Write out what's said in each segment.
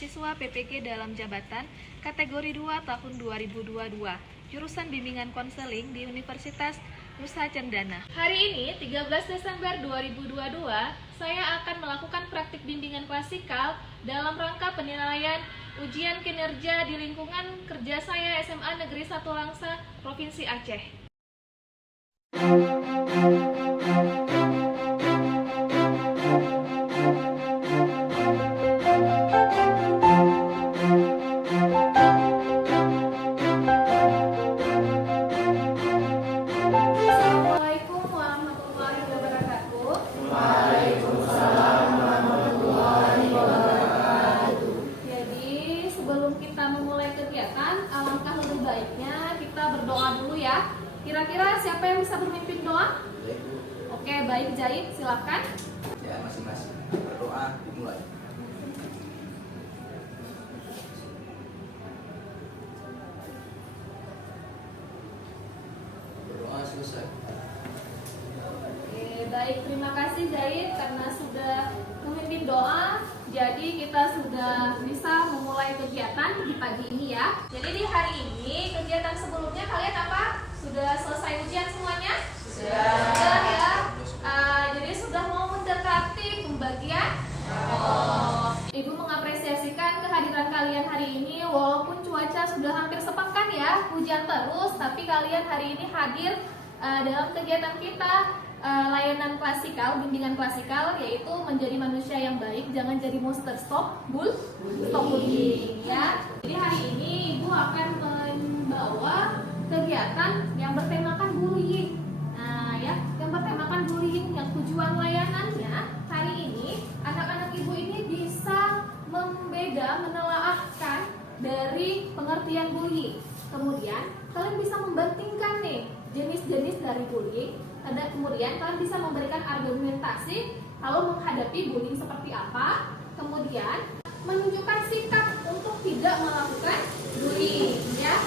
mahasiswa PPG dalam jabatan kategori 2 tahun 2022, jurusan bimbingan konseling di Universitas Nusa Cendana. Hari ini, 13 Desember 2022, saya akan melakukan praktik bimbingan klasikal dalam rangka penilaian ujian kinerja di lingkungan kerja saya SMA Negeri 1 Langsa, Provinsi Aceh. Assalamualaikum warahmatullahi wabarakatuh. Waalaikumsalam warahmatullahi wabarakatuh. Jadi sebelum kita memulai kegiatan, alangkah lebih baiknya kita berdoa dulu ya. Kira-kira siapa yang bisa bermimpin doa? Oke, baik Zaid, silakan. Ya, masing-masing berdoa dimulai. Berdoa selesai. Oke, baik, terima kasih Zaid karena sudah memimpin doa. Jadi kita sudah bisa memulai kegiatan di pagi ini ya. Jadi di hari ini kegiatan sebelumnya kalian apa? Sudah selesai ujian semuanya? Sudah ya. Jadi sudah mau mendekati pembagian. Ibu mengapresiasikan kehadiran kalian hari ini. Walaupun cuaca sudah hampir sepekan ya, hujan terus, tapi kalian hari ini hadir dalam kegiatan kita. Layanan klasikal, bimbingan klasikal, yaitu menjadi manusia yang baik, jangan jadi monster, stop bullying ya. Jadi hari ini Ibu akan membawa kegiatan yang bertemakan bullying. Nah ya, yang bertemakan bullying, yang tujuan layanannya hari ini anak-anak Ibu ini bisa menelaahkan dari pengertian bullying. Kemudian kalian bisa membandingkan nih jenis-jenis dari bullying. Kemudian kalian bisa memberikan argumentasi kalau menghadapi bullying seperti apa. Kemudian menunjukkan sikap untuk tidak melakukan bullying ya.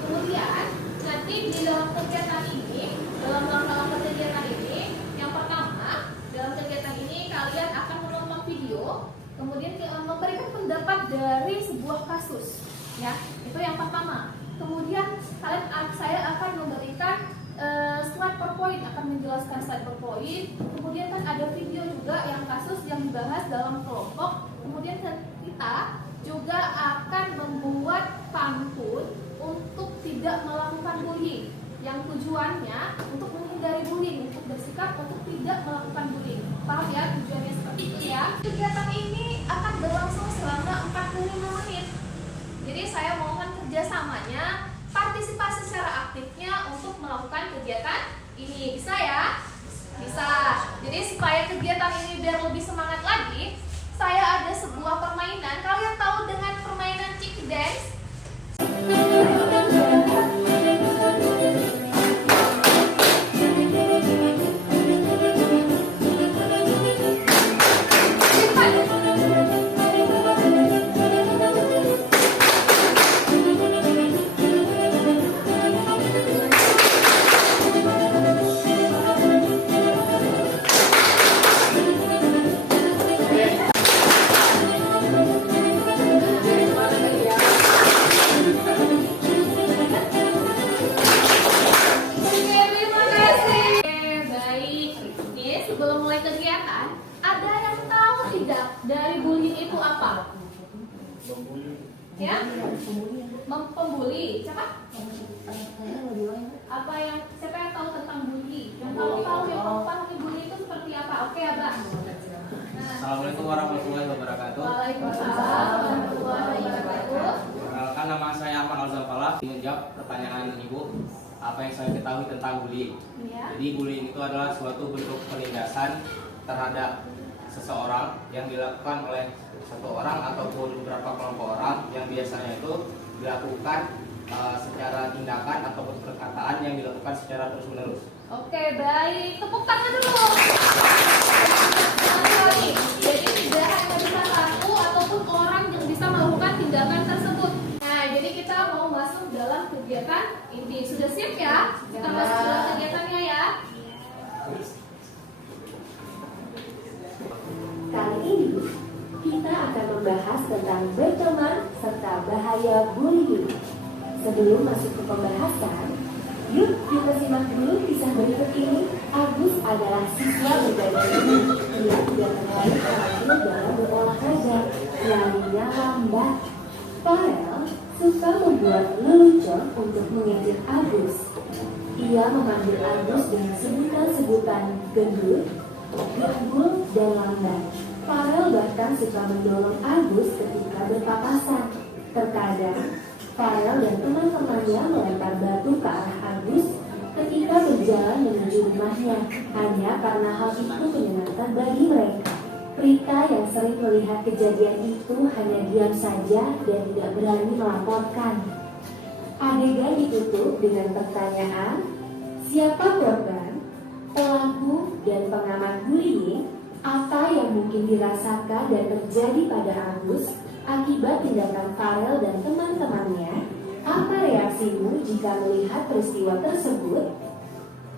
Kemudian nanti di dalam kegiatan ini, dalam kegiatan ini, yang pertama dalam kegiatan ini kalian akan menonton video, kemudian memberikan pendapat dari sebuah kasus ya. Itu yang pertama. Kemudian saya akan memberikan slide PowerPoint, akan menjelaskan slide PowerPoint. Kemudian kan ada video juga yang kasus yang dibahas dalam kelompok. Kemudian kita juga akan membuat pantun untuk tidak melakukan bullying, yang tujuannya untuk menghindari bullying, untuk bersikap untuk tidak melakukan bullying. Paham ya tujuannya seperti itu ya. Kegiatan ini akan berlangsung selama 45 menit. Jadi saya mohon kerjasamanya, partisipasi secara aktifnya untuk melakukan kegiatan ini. Bisa ya? Bisa. Jadi supaya kegiatan ini biar lebih semangat lagi, saya ada sebuah permainan. Kalian tahu dengan permainan Chick Dance? Sebelum mulai kegiatan, ada yang tahu tidak dari bullying itu apa? Ya? Pembuli. Siapa? Apa yang siapa yang tahu tentang bully? Yang tahu yang paham bully itu seperti apa? Oke, Abah. Assalamualaikum warahmatullahi wabarakatuh. Waalaikumsalam warahmatullahi wabarakatuh. Perkenalkan, nama saya Ahmad Al-Zafala. Menjawab pertanyaan Ibu, apa yang saya ketahui tentang bullying. Ya. Jadi bullying itu adalah suatu bentuk penindasan terhadap seseorang yang dilakukan oleh satu orang ataupun beberapa kelompok orang, yang biasanya itu dilakukan secara tindakan ataupun perkataan yang dilakukan secara terus-menerus. Oke, baik. Tepuk tangan dulu. Jadi tidak hanya bisa satu ataupun orang yang bisa melakukan tindakan tersebut. Nah, jadi kita mau masuk dalam kegiatan ini. Sudah siap ya? Kita masuk dalam kegiatannya ya. Kali ini kita akan membahas tentang berteman serta bahaya bullying. Sebelum masuk ke pembahasan, yuk kita simak dulu kisah berikut ini. Agus adalah siswa berbadan ini. Ia tidak terlalu terampil dalam berolahraga, larinya lambat. Farel suka membuat lelucon untuk mengejek Agus. Ia memanggil Agus dengan sebutan-sebutan gendut, gembul, dan lambat. Farel bahkan suka mendorong Agus ketika berpapasan. Terkadang, Farel dan teman-temannya melempar batu ke arah Agus ketika berjalan menuju rumahnya, hanya karena hal itu menyenangkan bagi mereka. Prita yang sering melihat kejadian itu hanya diam saja dan tidak berani melaporkan. Adegan ditutup dengan pertanyaan, siapa korban, pelaku, dan pengamat bullying? Apa yang mungkin dirasakan dan terjadi pada Agus akibat tindakan Farel dan teman-temannya? Apa reaksimu jika melihat peristiwa tersebut?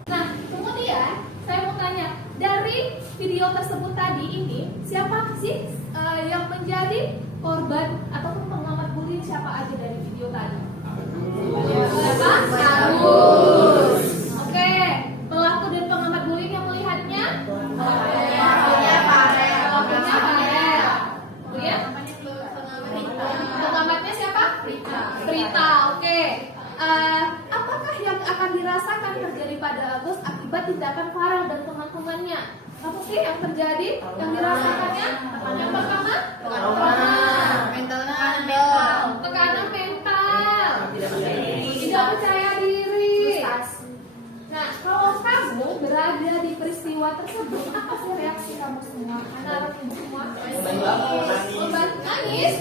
Nah, kemudian saya mau tanya, dari video tersebut tadi ini, siapa sih yang menjadi korban ataupun pengamat bullying, siapa aja dari video tadi? Siapa? Agus. Oke, pelaku dan pengamat bullying yang melihatnya? Pelakunya Farel. Kemudian pengamatnya siapa? Prita. Oke. Apakah yang akan dirasakan terjadi pada Agus akibat tindakan Farel dan teman-temannya? Apa sih yang terjadi? Yang dirasakannya? Yang pertama? Tekanan mental. Tidak percaya diri. Nah, kalau kamu berada di peristiwa tersebut, apa sih reaksi kamu semua? Anak-anak ibu semua? Nangis?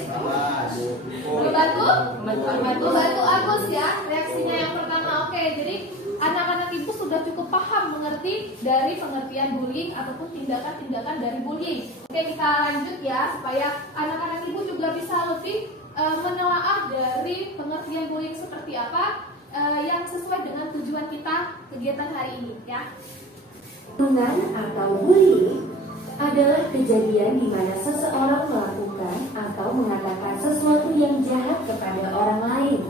Membantu Agus ya, reaksinya yang pertama. Oke, jadi anak-anak ibu sudah cukup paham mengerti dari pengertian bullying ataupun tindakan-tindakan dari bullying. Oke, kita lanjut ya, supaya anak-anak ibu juga bisa lebih menelaah dari pengertian bullying seperti apa yang sesuai dengan tujuan kita kegiatan hari ini ya. Bullying atau bullying adalah kejadian di mana seseorang melakukan atau mengatakan sesuatu yang jahat kepada orang lain.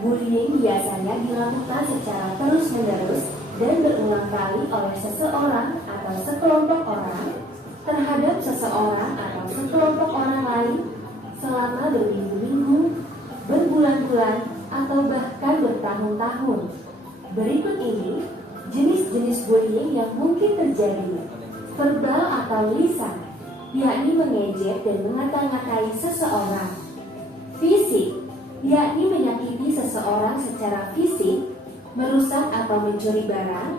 Bullying biasanya dilakukan secara terus-menerus dan berulang kali oleh seseorang atau sekelompok orang terhadap seseorang atau sekelompok orang lain selama berminggu-minggu, berbulan-bulan, atau bahkan bertahun-tahun. Berikut ini jenis-jenis bullying yang mungkin terjadi. Verbal atau lisan, yakni mengejek dan mengata-ngatai seseorang. Fisik, yakni menyakiti seseorang secara fisik, merusak atau mencuri barang.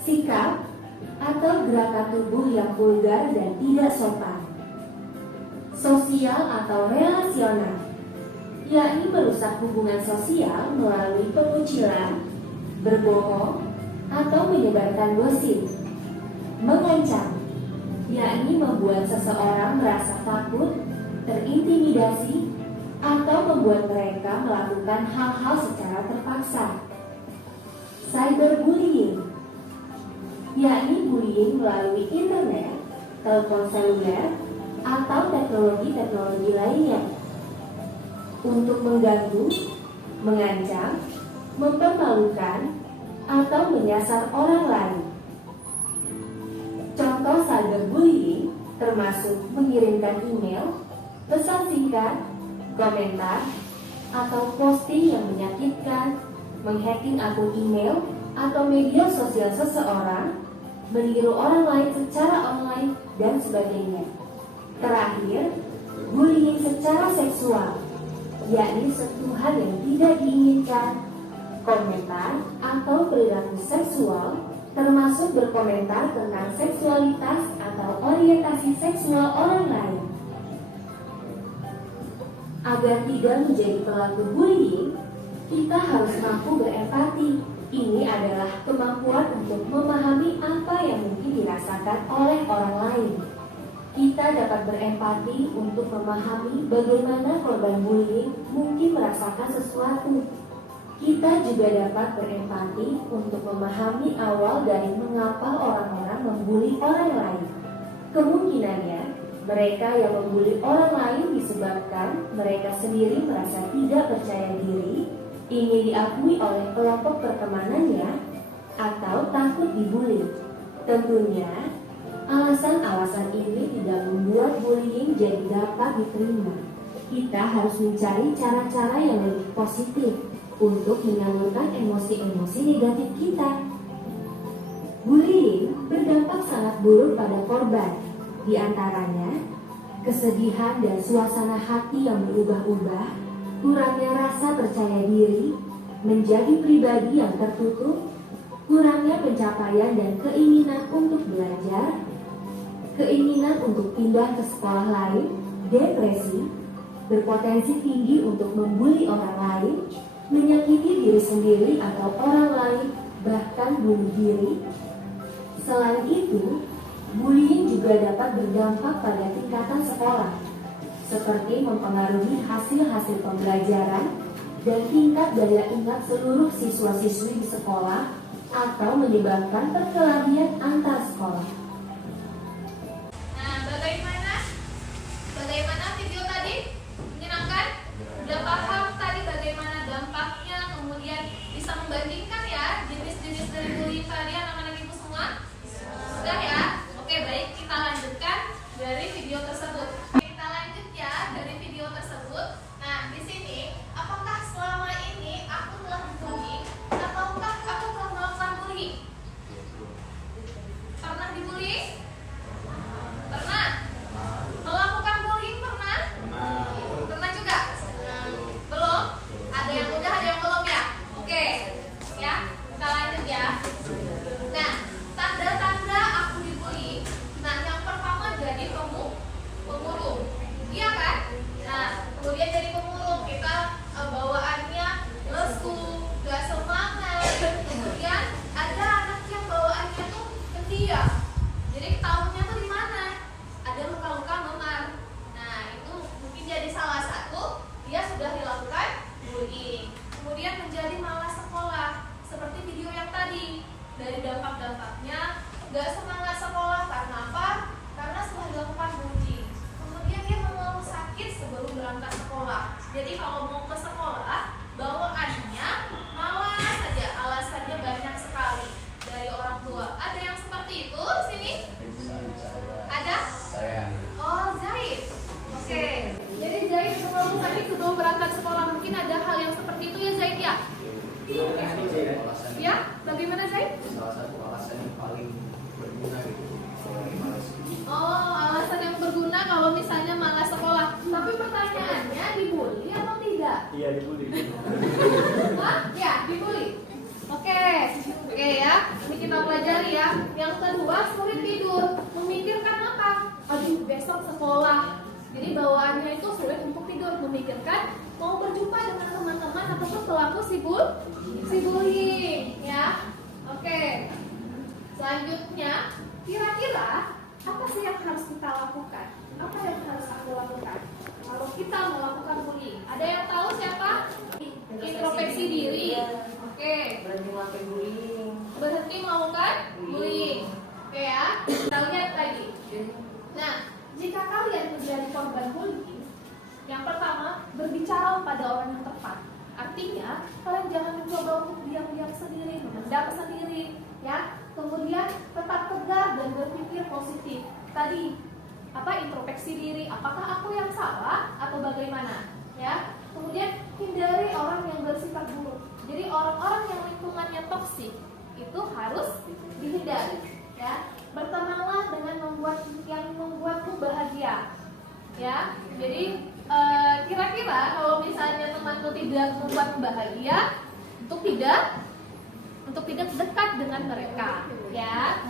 Sikap atau gerakan tubuh yang vulgar dan tidak sopan. Sosial atau relasional, yakni merusak hubungan sosial melalui pengucilan, berbohong, atau menyebarkan gosip. Mengancam, yakni membuat seseorang merasa takut, terintimidasi, atau membuat mereka melakukan hal-hal secara terpaksa. Cyberbullying, yakni bullying melalui internet, telepon seluler, atau teknologi-teknologi lainnya untuk mengganggu, mengancam, mempermalukan, atau menyasar orang lain. Contoh cyberbullying termasuk mengirimkan email, pesan singkat, komentar, atau posting yang menyakitkan, menghacking akun email atau media sosial seseorang, meniru orang lain secara online, dan sebagainya. Terakhir, bullying secara seksual, yakni sentuhan yang tidak diinginkan, komentar atau perilaku seksual, termasuk berkomentar tentang seksualitas atau orientasi seksual orang lain. Agar tidak menjadi pelaku bullying, kita harus mampu berempati. Ini adalah kemampuan untuk memahami apa yang mungkin dirasakan oleh orang lain. Kita dapat berempati untuk memahami bagaimana korban bullying mungkin merasakan sesuatu. Kita juga dapat berempati untuk memahami awal dari mengapa orang-orang membuli orang lain. Kemungkinannya, Mereka yang membuli orang lain disebabkan mereka sendiri merasa tidak percaya diri, ingin diakui oleh kelompok pertemanannya, atau takut dibuli. Tentunya, alasan-alasan ini tidak membuat bullying jadi dapat diterima. Kita harus mencari cara-cara yang lebih positif untuk menyalurkan emosi-emosi negatif kita. Bullying berdampak sangat buruk pada korban. Di antaranya, kesedihan dan suasana hati yang berubah-ubah, kurangnya rasa percaya diri, menjadi pribadi yang tertutup, kurangnya pencapaian dan keinginan untuk belajar, keinginan untuk pindah ke sekolah lain, depresi, berpotensi tinggi untuk membuli orang lain, menyakiti diri sendiri atau orang lain, bahkan bunuh diri. Selain itu, bullying juga dapat berdampak pada tingkatan sekolah, seperti mempengaruhi hasil-hasil pembelajaran dan tingkat daya ingat seluruh siswa-siswi di sekolah atau menyebabkan perkelahian antar sekolah. Nah, bagaimana video tadi? Menyenangkan? Udah paham tadi bagaimana dampaknya, kemudian bisa membandingkan ya jenis-jenis dari bullying tadi anak-anak ibu semua? Sudah ya? Oke, baik, kita lanjutkan dari video tersebut. Kita lanjut ya dari video tersebut. Nah, di sini, apakah selama ini aku telah dibully ataukah aku telah melakukan bullying? Pernah dibully? Pernah? Melakukan bullying pernah? Pernah juga? Belum? Ada yang udah, ada yang belum ya? Oke, ya, kita lanjut ya. Nah, tanda-tanda aku dibully. Nah, yang pertama jadi pemurung. Iya kan? Nah, kemudian jadi pemurung, kita bawaannya lesu, gak semangat. Kemudian ada anak yang bawaannya tuh pendiam. Jadi ketahuannya tuh di mana? Ada luka-luka memar. Nah, itu mungkin jadi salah satu dia sudah dilakukan bullying. Kemudian menjadi malas sekolah, seperti video yang tadi. Dari dampak-dampaknya gak semangat sekolah karena apa? Karena setelah dilakukan bullying. Kemudian dia mengeluh sakit sebelum berangkat sekolah. Jadi kalau mau ke sekolah, bawaannya malas saja, alasannya banyak sekali dari orang tua. Ada yang seperti itu sini? Ada? Saya. Oh, Zaid. Oke. Jadi Zaid mengeluh sakit sebelum berangkat sekolah. Mungkin ada hal yang seperti itu ya Zaid ya? Alasan Ya, bagaimana Zaid? salah satu alasan yang paling berguna gitu. Kalau lagi malas. Oh, alasan yang berguna kalau misalnya malas sekolah. Tapi pertanyaannya, dibully atau tidak? Iya, dibully. Hah? Ya, dibully. Oke ya. Ini kita pelajari ya. Yang kedua, sulit tidur. Memikirkan apa? Aduh, besok sekolah. Jadi bawaannya itu sulit untuk tidur. Memikirkan mau berjumpa dengan teman-teman ataupun pelaku si bullying. Ya. Oke. Selanjutnya, kira-kira apa sih yang harus kita lakukan? Apa yang harus aku lakukan kalau kita melakukan bullying? Ada yang tahu siapa? Introspeksi diri. Oke. Berhenti melakukan bullying. Berhenti melakukan bullying. Oke ya. Kita lihat lagi. Nah, jika kalian menjadi korban bullying, yang pertama berbicara pada orang yang tepat. Artinya, kalian jangan mencoba untuk diam-diam sendiri, memendam sendiri, ya. Kemudian tetap tegar dan berpikir positif. Tadi introspeksi diri, apakah aku yang salah atau bagaimana? Ya. Kemudian hindari orang yang bersifat buruk. Jadi orang-orang yang lingkungannya toksik itu harus dihindari. Ya. Bertemanlah dengan yang membuatmu bahagia. Ya. Jadi kira-kira kalau misalnya temanku tidak membuatmu bahagia, untuk tidak dekat dengan mereka, ya.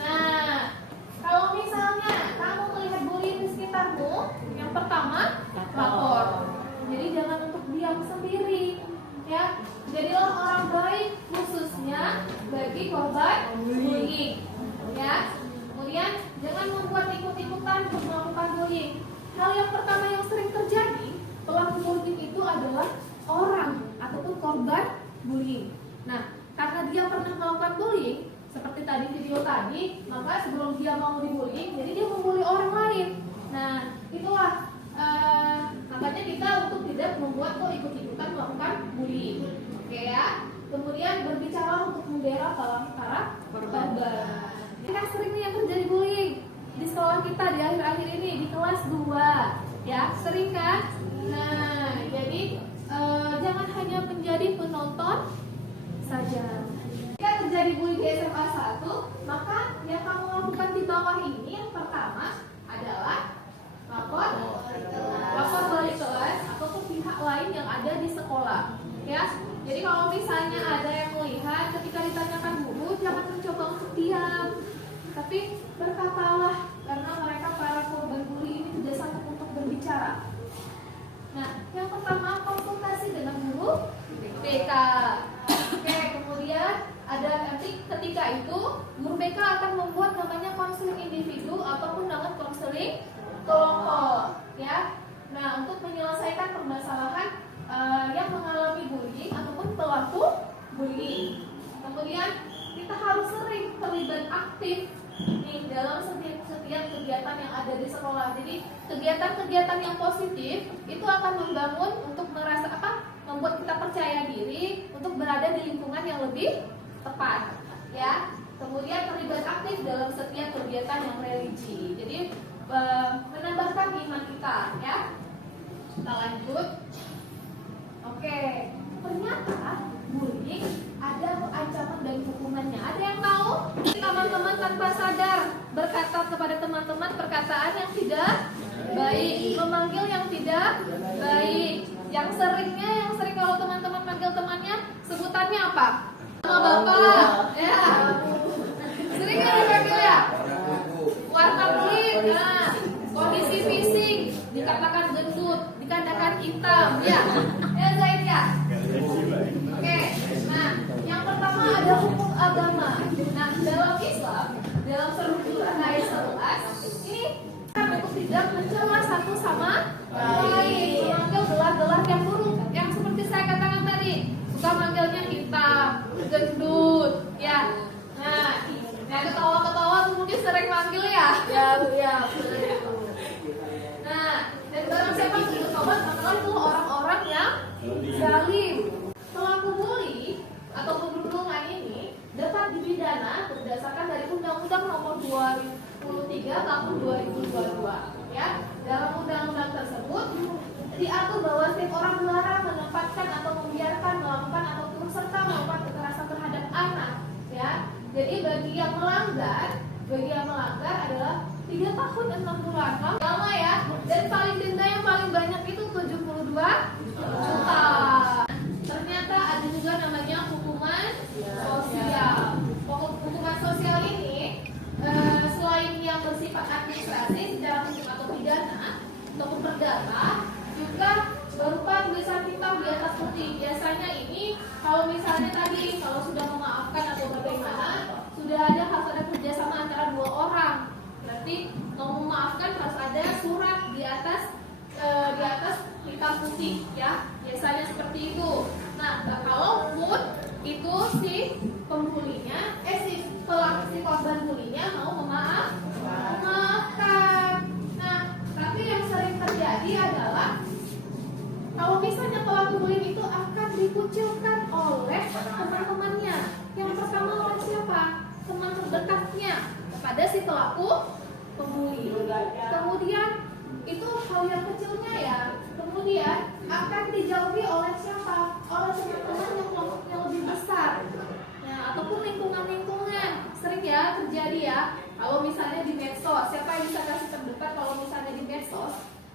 Nah, kalau misalnya kamu melihat bullying di sekitarmu, yang pertama lapor. Jadi jangan untuk diam sendiri, ya. Jadilah orang baik khususnya bagi korban bullying, ya. Kemudian jangan membuat ikut-ikutan untuk melakukan bullying. Hal yang pertama yang sering terjadi pelaku bullying itu adalah orang ataupun korban bullying. Nah, karena dia pernah melakukan bullying, seperti tadi video tadi, maka sebelum dia mau dibully, jadi dia membuli orang lain. Nah, itulah makanya kita untuk tidak membuat kok ikut-ikutan melakukan bully. Oke ya. Kemudian berbicara untuk membela para korban. Ini kan sering nih yang terjadi bullying di sekolah kita di akhir-akhir ini di kelas 2 ya, sering kan? Nah, jadi jangan hanya menjadi penonton saja. Jika terjadi bullying di SMA 1, maka yang kamu lakukan di bawah ini yang pertama adalah lapor balik kelas ataupun pihak lain yang ada di sekolah ya. Jadi kalau misalnya ada yang melihat ketika ditanyakan guru, jangan mencoba untuk diam, tapi berkatalah, karena mereka para korban bully ini tidak sanggup untuk berbicara. Nah, yang pertama konsultasi dengan guru BK. Oke, kemudian ada nanti ketika itu guru BK akan membuat namanya konseling individu ataupun namanya konseling kelompok ya. Nah, untuk menyelesaikan permasalahan yang mengalami bullying ataupun pelaku bullying. Kemudian kita harus sering terlibat aktif nih dalam setiap kegiatan yang ada di sekolah. Jadi kegiatan-kegiatan yang positif itu akan membangun untuk membuat kita percaya diri untuk berada di lingkungan yang lebih tepat ya. Kemudian terlibat aktif dalam setiap kegiatan yang religi. Jadi menambahkan iman kita ya. Kita lanjut. Oke, ternyata bullying ada ancaman dan hukumannya. Ada yang tahu? Teman-teman tanpa sadar berkata kepada teman-teman perkataan yang tidak baik, memanggil yang tidak baik. Yang sering kalau teman-teman manggil temannya sebutannya apa? Nama bapak, ya. Sering nggak dipanggil ya? Warna kulit, nah, kondisi fisik, dikatakan gendut, dikatakan hitam, ya. Zaid ya. Oke, nah yang pertama ada hukum agama. Nah dalam Islam, dalam peraturan ayat 11 ini kan untuk tidak mencela satu sama lain, memanggil gelar-gelar yang buruk, yang seperti saya katakan tadi, suka manggilnya hitam, gendut, ya. Nah ketawa-ketawa kemudian sering manggil ya. Ya. Nah, dan barang siapa yang bertobat, maka itu orang-orang yang zalim. Pelaku bully atau perundungan ini dapat dipidana berdasarkan dari Undang-Undang Nomor 23 Tahun 2022. Ya, dalam undang-undang tersebut diatur bahwa setiap orang dilarang menempatkan atau membiarkan melakukan atau turut serta melakukan kekerasan terhadap anak. Ya, jadi bagi yang melanggar adalah 3 tahun 6 bulan. Lama ya. Dan paling denda yang paling banyak itu 72 juta. Ternyata ada juga namanya hukuman sosial. Hukuman sosial ini selain yang bersifat administrasi secara hukum atau pidana ataupun perdata, juga berupa tulisan hitam di atas putih. Biasanya ini kalau misalnya tadi kalau sudah memaafkan atau bagaimana, sudah harus ada kerjasama antara 2 orang. Berarti mau memaafkan harus ada surat di atas hitam putih ya, biasanya seperti itu. Nah, kalau mood itu si pembulinya, si korban bulinya mau memaafkan. Nah, tapi yang sering terjadi adalah kalau misalnya pelaku bullying itu akan dikucilkan oleh teman-temannya. Yang pertama oleh siapa? Teman terdekatnya kepada si pelaku pembuli. Kemudian itu hal yang kecilnya ya. Kemudian akan dijauhi oleh siapa? Oleh teman-teman yang lebih besar. Nah, ataupun lingkungan-lingkungan. Sering ya terjadi ya. Kalau misalnya di medsos, siapa yang bisa kasih terdekat kalau misalnya di medsos?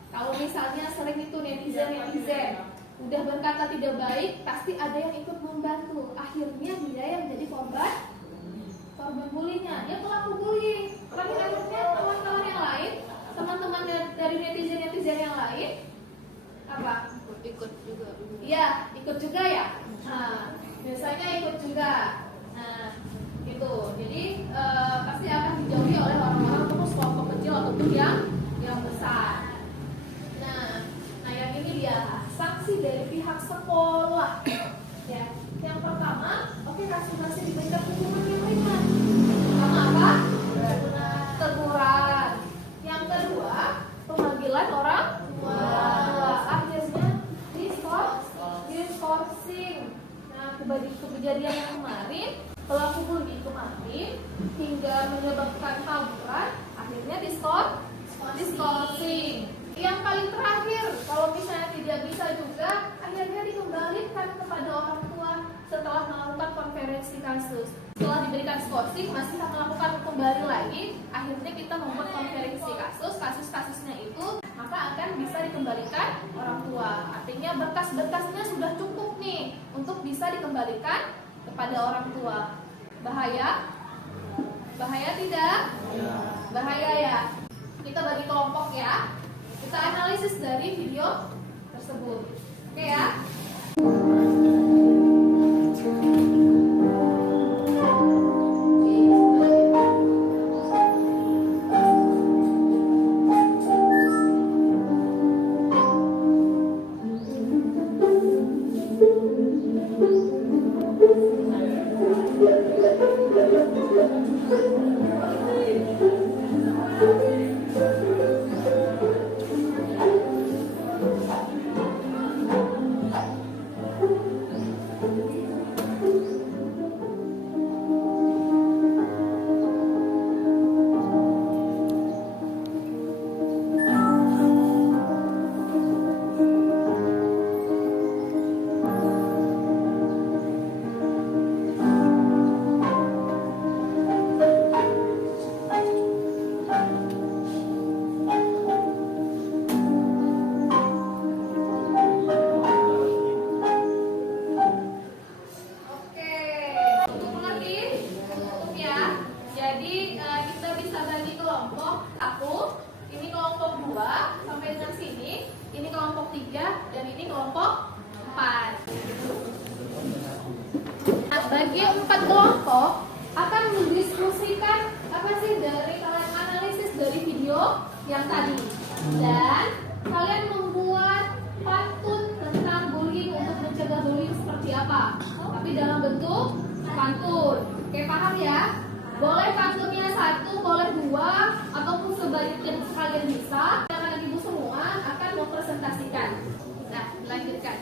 Kalau misalnya sering itu netizen udah berkata tidak baik, pasti ada yang ikut membantu. Akhirnya dia yang jadi korban bulinya. Dia pelaku bullying. Akhirnya kawan-kawan yang lain, teman-teman dari netizen yang lain, apa? Ikut juga. Iya, ikut juga ya. Nah, biasanya ikut juga. Nah, itu. Jadi pasti akan dijauhi oleh orang-orang terus kelompok kecil ataupun yang besar. Nah, yang ini dia sanksi dari pihak sekolah. Ya, yang pertama, kasih diberikan hukuman yang ringan. kejadian yang kemarin, pelaku bullying kemarin hingga menyebabkan tawuran, akhirnya diskorsing. Yang paling terakhir, kalau misalnya tidak bisa juga, akhirnya dikembalikan kepada orang tua setelah melakukan konferensi kasus. Setelah diberikan skorsing, masih melakukan kembali lagi, akhirnya kita membuat konferensi kasus-kasusnya itu, maka akan bisa dikembalikan orang tua. Artinya berkas-berkasnya sudah cukup nih untuk bisa dikembalikan kepada orang tua. Bahaya? Bahaya tidak? Bahaya ya. Kita bagi kelompok ya. Kita analisis dari video tersebut. Oke ya. Bagi 4 kelompok akan mendiskusikan apa sih dari kalian analisis dari video yang tadi, dan kalian membuat pantun tentang bullying untuk mencegah bullying seperti apa, tapi dalam bentuk pantun. Oke, paham ya? Boleh pantunnya 1, boleh 2, ataupun sebanyak yang kalian bisa. Anak-anak ibu semua akan mempresentasikan. Nah, lanjutkan.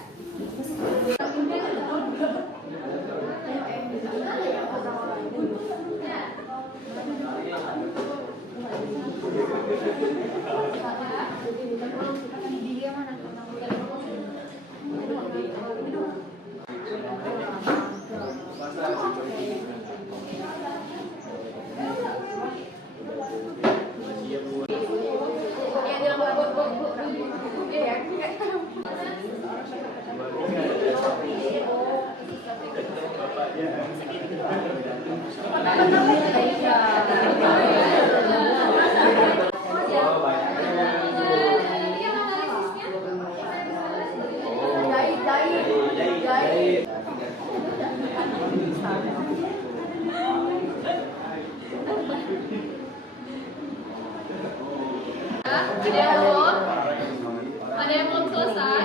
Ada yang belum selesai?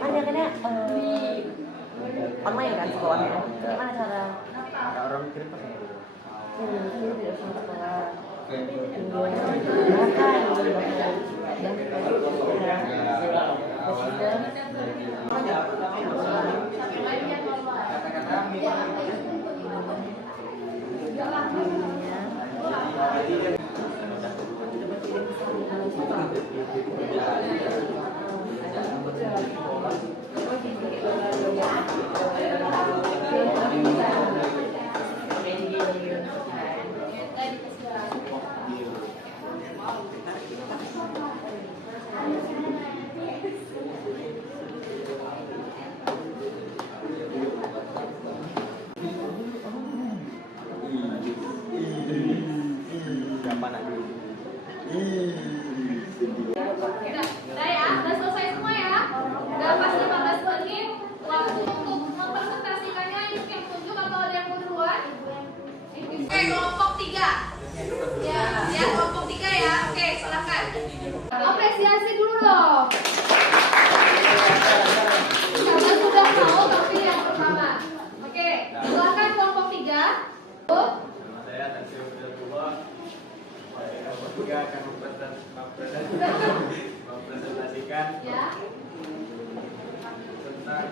Ada kena online kan sekolahnya. Gimana cara? Orang mikir pas Tidak sempat kelar. Udah ya.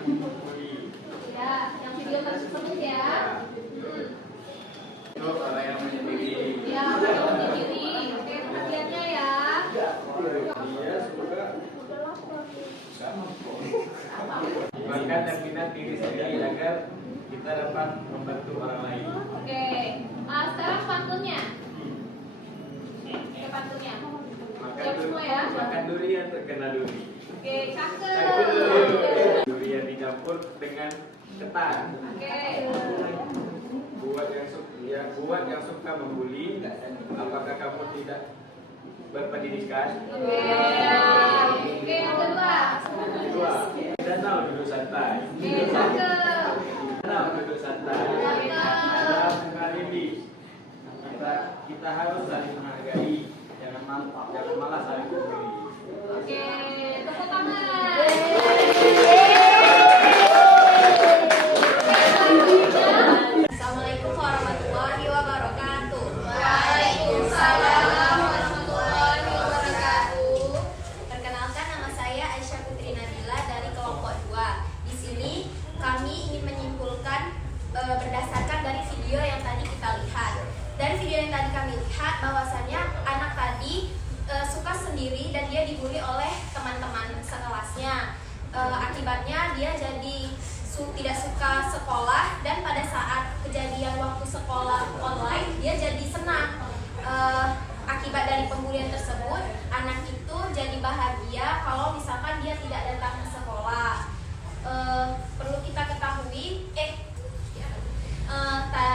Ya, yang video tersebut ya. Itu orang yang menyendiri. Ya, pakai menyendiri. Oke, perhatiannya ya. Dia suka makan dan minat diri sendiri agar kita dapat membantu orang lain. Oke, sekarang pantunnya. Oke, pantunnya. Jawab semua ya. Makan durian terkena duri. Oke, cakep. Durian dicampur dengan ketan. Oke. Buat yang suka membuli, apakah kamu tidak berpendidikan? Oke, yang kedua. Kedua, danau duduk santai. Oke, cakep. Danau duduk santai. Dalam mengarili, kita harus saling menghargai, jangan malah saling membuli. Oke, tepuk tangan. Assalamualaikum warahmatullahi wabarakatuh. Waalaikumsalam warahmatullahi wabarakatuh. Perkenalkan, nama saya Aisyah Putri Nabila dari kelompok 2. Di sini kami ingin menyimpulkan berdasarkan dari video yang tadi kita lihat. Dari video yang tadi kami lihat bahwasannya anak tadi suka sendiri dan dia dibully oleh teman-teman sekelasnya. Akibatnya dia jadi tidak suka sekolah, dan pada saat kejadian waktu sekolah online dia jadi senang. Akibat dari pembulian tersebut, anak itu jadi bahagia kalau misalkan dia tidak datang ke sekolah. Perlu kita ketahui,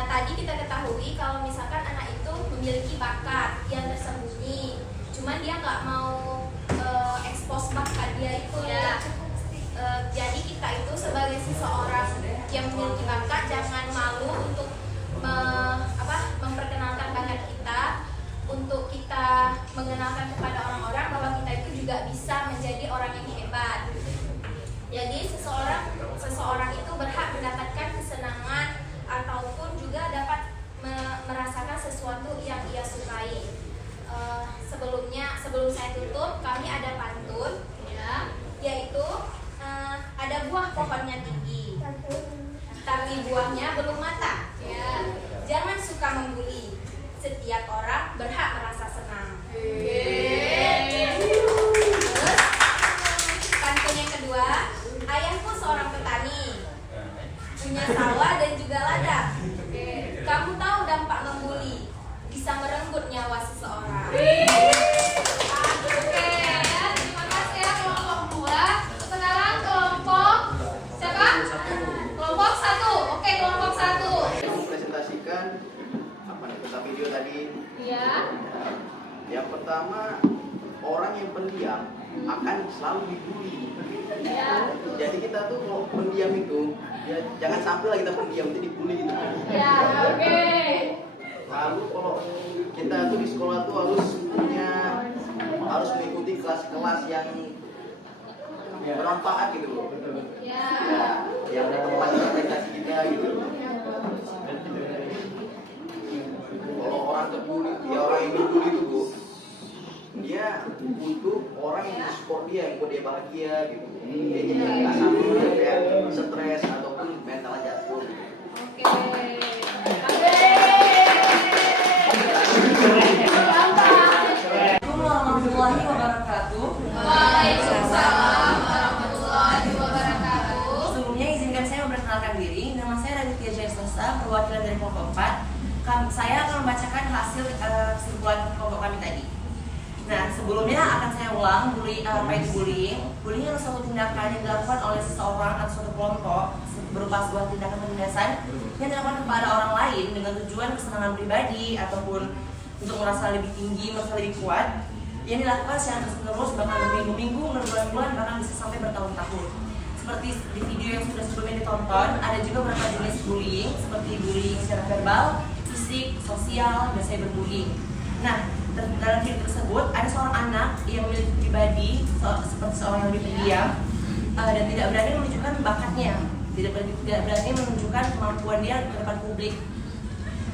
tadi kita ketahui kalau misalkan anak itu memiliki bakat yang tersembunyi, cuman dia nggak mau expose bakat dia itu ya. Jadi kita itu sebagai seseorang yang memiliki bakat jangan malu untuk memperkenalkan bakat kita, untuk kita mengenalkan kepada orang-orang bahwa kita itu juga bisa menjadi orang yang hebat. Jadi seseorang itu berhak mendapatkan kesenangan ataupun juga dapat merasakan sesuatu yang ia sukai. Sebelum saya tutup, kami ada pantun ya, yaitu ada buah pohonnya tinggi, tapi buahnya belum matang. Ya. Jangan suka membuli. Setiap orang berhak merasa senang. Terus, pantun yang kedua, ayahku seorang petani, punya sawah dan juga ladang. Kamu tahu dampak membuli? Bisa merenggut nyawa seseorang. Video tadi Ya. yang pertama, orang yang pendiam akan selalu dibully. Ya. Jadi kita tuh kalau pendiam itu ya jangan sampai lah kita pendiam itu dibully gitu. Ya, oke. Lalu kalau kita tuh di sekolah tuh harus mengikuti kelas-kelas yang bermanfaat gitu loh. Ya. Ya, yang tempat prestasi kita gitu. Kalau orang terbully, ya orang yang dibully itu Bu, dia butuh orang yang support dia, yang buat dia bahagia gitu. Dia jadi nggak sampai kayak stres ataupun mental jatuh. Oke. Assalamualaikum warahmatullahi wabarakatuh. Waalaikumsalam warahmatullahi wabarakatuh. Sebelumnya izinkan saya memperkenalkan diri. Nama saya Raditya Jayaswasta, perwakilan dari kelompok 4. Saya akan membacakan hasil kesimpulan kelompok kami tadi. Nah, sebelumnya akan saya ulang apa itu bullying. Bullying adalah suatu tindakan yang dilakukan oleh seseorang atau suatu kelompok berupa sebuah tindakan penindasan yang dilakukan kepada orang lain dengan tujuan kesenangan pribadi ataupun untuk merasa lebih tinggi, merasa lebih kuat, yang dilakukan secara terus-menerus bahkan berminggu-minggu, berbulan-bulan, bahkan bisa sampai bertahun-tahun. Seperti di video yang sudah sebelumnya ditonton, ada juga beberapa jenis bullying seperti bullying secara verbal, fisik, sosial, dan cyberbullying. Nah, dalam video tersebut ada seorang anak yang memiliki pribadi seperti seorang yang lebih pendiam dan tidak berani menunjukkan bakatnya, tidak berani menunjukkan kemampuan dia di depan publik,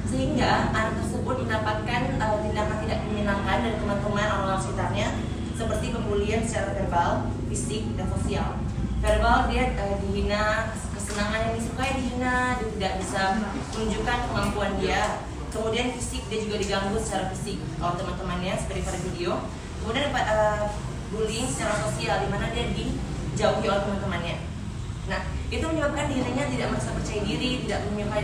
sehingga anak tersebut mendapatkan tindakan tidak menyenangkan dari teman-teman orang-orang sekitarnya seperti pembulian secara verbal, fisik, dan sosial. verbal dia dihina, kesenangan yang disukai dihina, dia tidak bisa menunjukkan kemampuan dia. Kemudian fisik, dia juga diganggu secara fisik oleh teman-temannya seperti pada video. Kemudian bullying secara sosial, di mana dia dijauhi oleh teman-temannya. Nah, itu menyebabkan dirinya tidak merasa percaya diri, tidak menyukai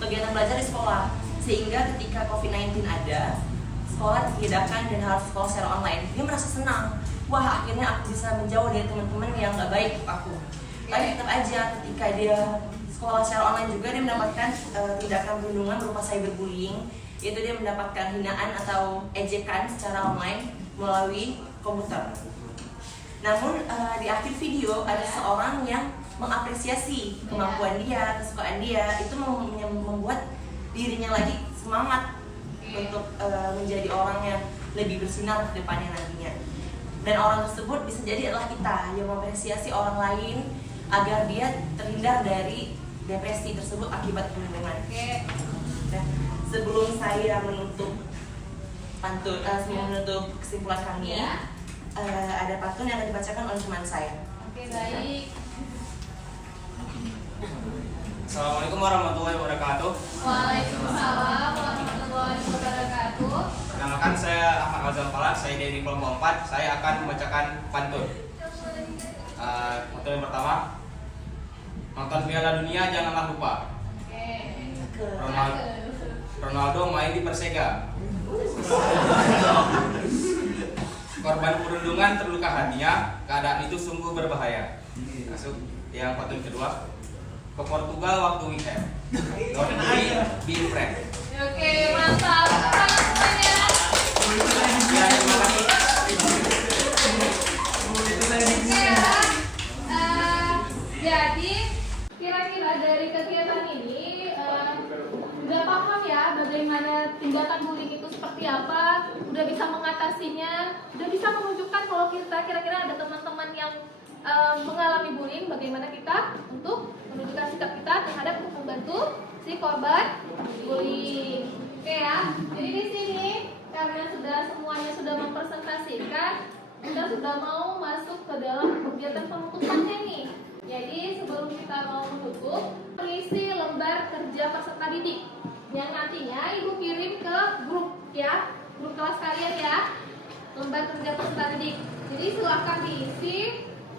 kegiatan belajar di sekolah. Sehingga ketika COVID-19 ada, sekolah ditiadakan dan harus sekolah secara online, dia merasa senang. Wah, akhirnya aku bisa menjauh dari teman-teman yang nggak baik untuk aku. Tapi tetap aja ketika dia sekolah secara online juga, dia mendapatkan tindakan perlindungan berupa cyberbullying, yaitu dia mendapatkan hinaan atau ejekan secara online melalui komputer. Namun di akhir video ada seorang yang mengapresiasi kemampuan dia, kesukaan dia, itu membuat dirinya lagi semangat untuk menjadi orang yang lebih bersinar ke depannya nantinya. Dan orang tersebut bisa jadi adalah kita yang mengapresiasi orang lain agar dia terhindar dari depresi tersebut akibat perlindungan. Nah, sebelum saya menutup menutup kesimpulan kami, ada pantun yang akan dibacakan oleh teman saya. Oke, baik. Assalamualaikum warahmatullahi wabarakatuh. Waalaikumsalam warahmatullahi wabarakatuh. Perkenalkan, saya Ahmad Azam Pala, saya dari kelompok 4. Saya akan membacakan pantun. Pantun yang pertama, nonton Piala Dunia janganlah lupa. Ronaldo main di Persega. Korban perundungan terluka hatinya, keadaan itu sungguh berbahaya. Masuk yang pantun kedua, ke Portugal waktu weekend. Don't be friend. Oke, mantap. Ya, terima kasih. Jadi kira-kira dari kegiatan ini udah paham ya bagaimana tindakan bullying itu seperti apa, udah bisa mengatasinya, udah bisa menunjukkan kalau kita kira-kira ada teman-teman yang mengalami bullying, bagaimana kita untuk menunjukkan sikap kita terhadap membantu si korban bullying. Oke ya. Jadi di sini karena semuanya sudah mempresentasikan, kita sudah mau masuk ke dalam kegiatan penutupannya nih. Jadi sebelum kita mau menutup, mengisi lembar kerja peserta didik yang nantinya ibu kirim ke grup ya, grup kelas kalian ya, lembar kerja peserta didik. Jadi silahkan diisi.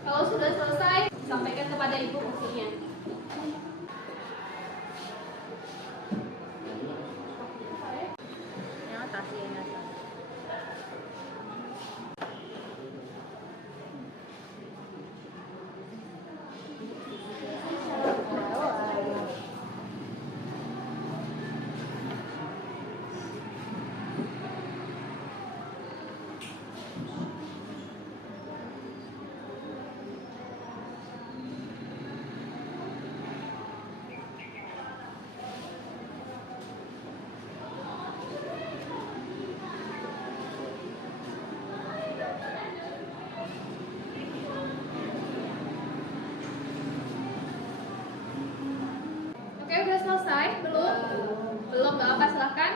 Kalau sudah selesai, sampaikan kepada ibu hasilnya. Oke, udah selesai? Belum? Belum, nggak apa, silahkan.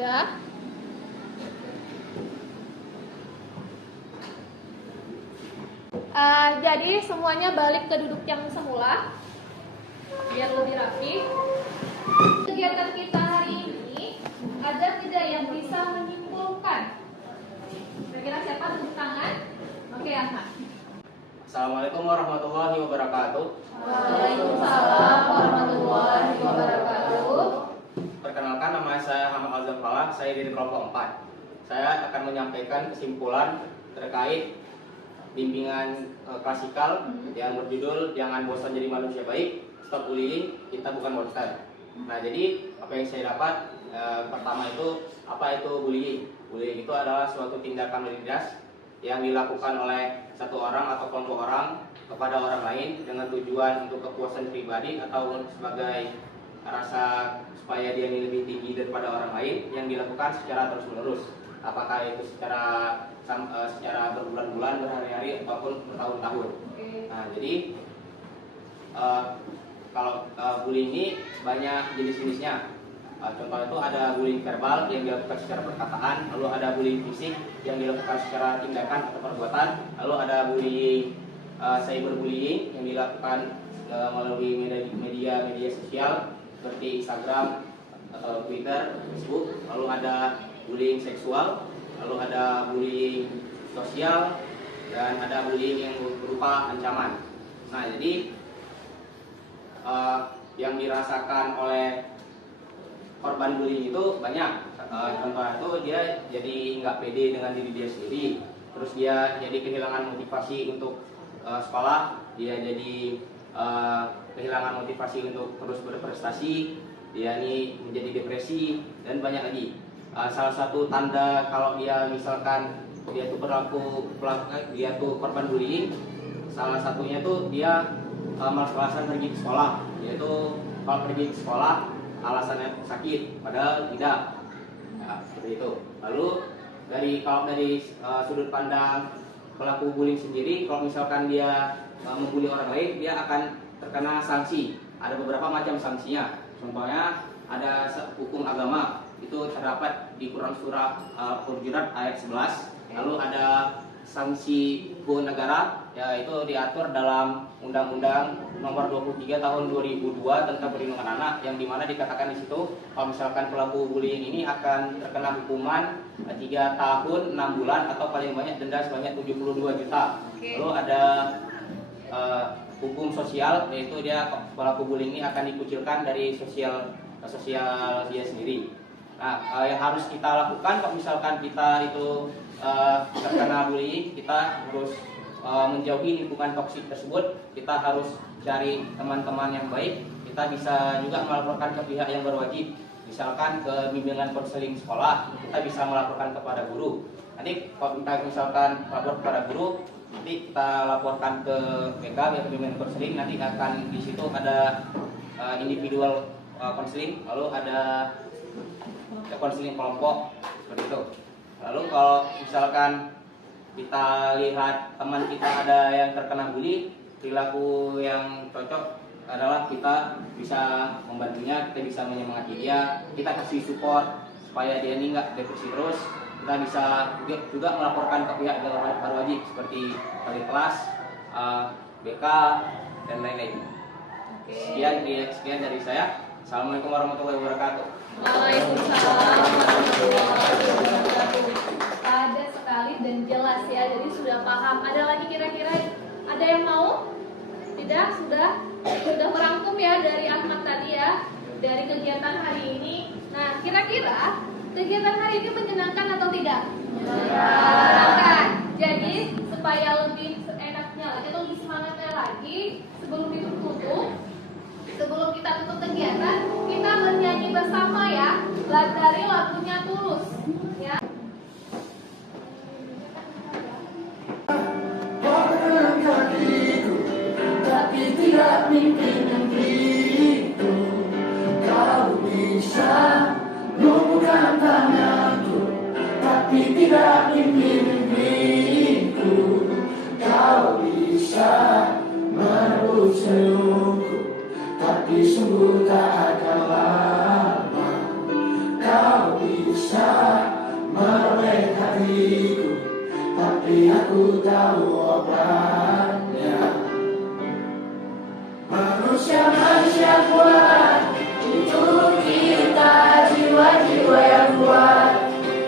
Sudah? Jadi semuanya balik ke duduk yang semula biar lebih rapi. Kegiatan kita hari ini ada tidak yang bisa menyimpulkan? Kira-kira siapa tepuk tangan? Oke, Ahmad. Assalamualaikum warahmatullahi wabarakatuh. Waalaikumsalam warahmatullahi wabarakatuh. Perkenalkan, nama saya Ahmad Al-Zafala, saya dari kelompok 4. Saya akan menyampaikan kesimpulan terkait bimbingan klasikal yang berjudul Jangan Bosan Jadi Manusia Baik, Stop Bullying, Kita Bukan Monster. Nah, jadi apa yang saya dapat pertama itu, apa itu bullying? Bullying itu adalah suatu tindakan menindas yang dilakukan oleh satu orang atau kelompok orang kepada orang lain dengan tujuan untuk kepuasan pribadi atau sebagai rasa supaya dia ini lebih tinggi daripada orang lain, yang dilakukan secara terus-menerus. Apakah itu secara berbulan-bulan, berhari-hari, ataupun bertahun-tahun. Nah, jadi kalau bullying ini banyak jenis-jenisnya. Contoh itu ada bullying verbal yang dilakukan secara perkataan, lalu ada bullying fisik yang dilakukan secara tindakan atau perbuatan, lalu ada bullying cyberbullying yang dilakukan melalui media sosial seperti Instagram atau Twitter, Facebook, lalu ada bullying seksual, lalu ada bullying sosial, dan ada bullying yang berupa ancaman. Nah, jadi yang dirasakan oleh korban bullying itu banyak. Contohnya itu dia jadi nggak pede dengan diri dia sendiri, terus dia jadi kehilangan motivasi untuk sekolah, dia jadi kehilangan motivasi untuk terus berprestasi, dia ini menjadi depresi, dan banyak lagi. Salah satu tanda kalau dia misalkan dia tuh dia tuh korban bullying, salah satunya tuh dia malas-malasan pergi ke sekolah. Yaitu kalau pergi ke sekolah alasannya sakit, padahal tidak. Nah, seperti itu. Lalu kalau dari sudut pandang pelaku bullying sendiri, kalau misalkan dia membuli orang lain, dia akan terkena sanksi. Ada beberapa macam sanksinya. Contohnya ada hukum agama, itu terdapat di Quran surah Al-Hujurat ayat 11. Lalu ada sanksi hukum negara, yaitu diatur dalam Undang-Undang Nomor 23 Tahun 2002 tentang Perlindungan Anak, yang dimana dikatakan di situ kalau misalkan pelaku bullying ini akan terkena hukuman 3 tahun 6 bulan atau paling banyak denda sebanyak 72 juta. Lalu ada hukum sosial, yaitu dia pelaku bullying ini akan dikucilkan dari sosial dia sendiri. Nah, yang harus kita lakukan kalau misalkan kita itu terkena bullying, kita harus menjauhi lingkungan toksik tersebut. Kita harus cari teman-teman yang baik. Kita bisa juga melaporkan ke pihak yang berwajib, misalkan ke bimbingan konseling sekolah. Kita bisa melaporkan kepada guru. Nanti kalau kita misalkan lapor kepada guru, nanti kita laporkan ke BK, bimbingan konseling. Nanti akan di situ ada individual konseling, lalu ada konseling kelompok, seperti itu. Lalu kalau misalkan kita lihat teman kita ada yang terkena bully, perilaku yang cocok adalah kita bisa membantunya, kita bisa menyemangati dia, kita kasih support supaya dia ini nggak depresi terus. Kita bisa juga melaporkan ke pihak yang berwajib seperti wali kelas, BK, dan lain-lain. Sekian dari saya. Assalamualaikum warahmatullahi wabarakatuh. Waalaikumsalam warahmatullahi wabarakatuh. Padat sekali dan jelas ya, jadi sudah paham. Ada lagi kira-kira ada yang mau? Tidak? Sudah merangkum ya dari Ahmad tadi ya, dari kegiatan hari ini. Nah, kira-kira kegiatan hari ini menyenangkan atau tidak? Menyenangkan. Jadi supaya lebih enaknya lagi atau lebih semangatnya lagi, sebelum kita tutup kegiatan, kita bernyanyi bersama ya, dari lagunya Tulus ya. Tapi tidak mimpi-mimpiku, kau bisa lumpuhkan tanganku. Tapi tidak mimpi-mimpiku, kau bisa merebut senyumku. Tapi sungguh tak akan lama, kau bisa aku tahu obatnya. Manusia-manusia kuat, itu kita, jiwa-jiwa yang kuat.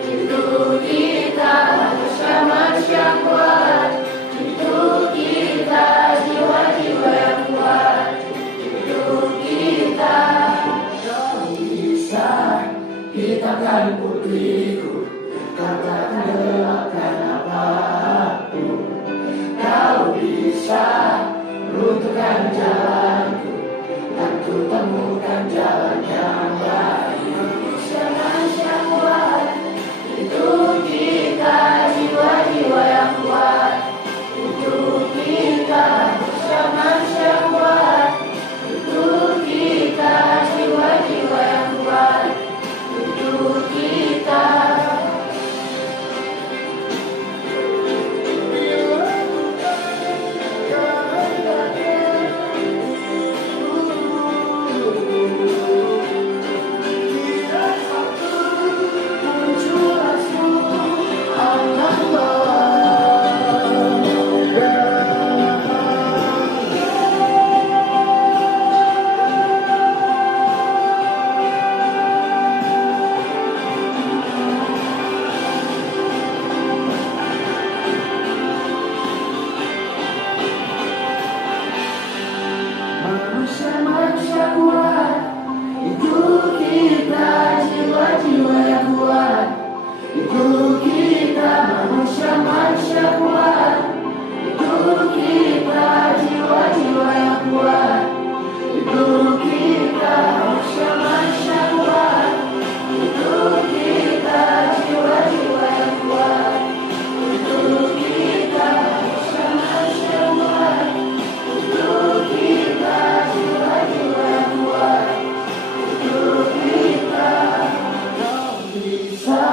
Itu kita, manusia-manusia kuat. Itu kita, jiwa-jiwa yang kuat. Itu kita. Kau bisa, kita kan putriku. Katakan gerakan apapun. Kau bisa runtuhkan jalanku, dan ku temukan jalan yang baik. Manusia-manusia kuat, itu kita, jiwa-jiwa yang kuat. Itu kita, manusia-manusia kuat. Itu kita, jiwa-jiwa yang kuat. Itu kita. Manusia-manusia kuat, itu kita, jiwa-jiwa yang kuat. Itu kita, manusia-manusia kuat. Itu kita, jiwa-jiwa yang kuat. Itu kita, manusia-manusia kuat. Itu kita, jiwa-jiwa yang kuat. Itu kita, manusia-manusia kuat. Itu kita, jiwa-jiwa yang kuat. Itu kita. Kau bisa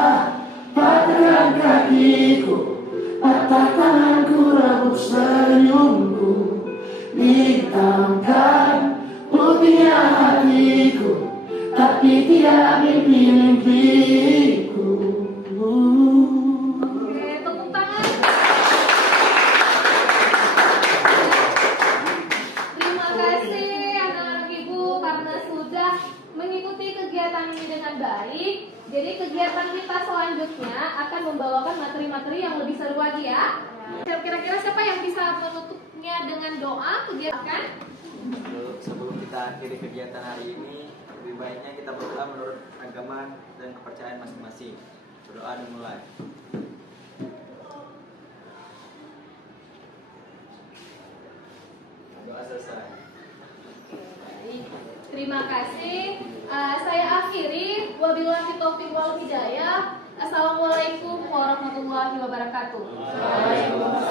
patahkan kakiku, patah tanganku, rebut senyumku, hitamkan putihnya hatiku, tapi tidak mimpi-mimpiku. Oke, tepuk tangan. Terima kasih anak-anak ibu karena sudah mengikuti kegiatan ini dengan baik. Jadi kegiatan kita selanjutnya akan membawakan materi-materi yang lebih seru lagi ya. Kira-kira siapa yang bisa menutupnya dengan doa kegiatan? Sebelum kita akhiri kegiatan hari ini, lebih baiknya kita berdoa menurut agama dan kepercayaan masing-masing. Berdoa dimulai. Doa selesai. Baik, terima kasih. Saya akhiri. Wabillahi taufiq wal hidayah. Assalamualaikum warahmatullahi wabarakatuh. Waalaikumsalam.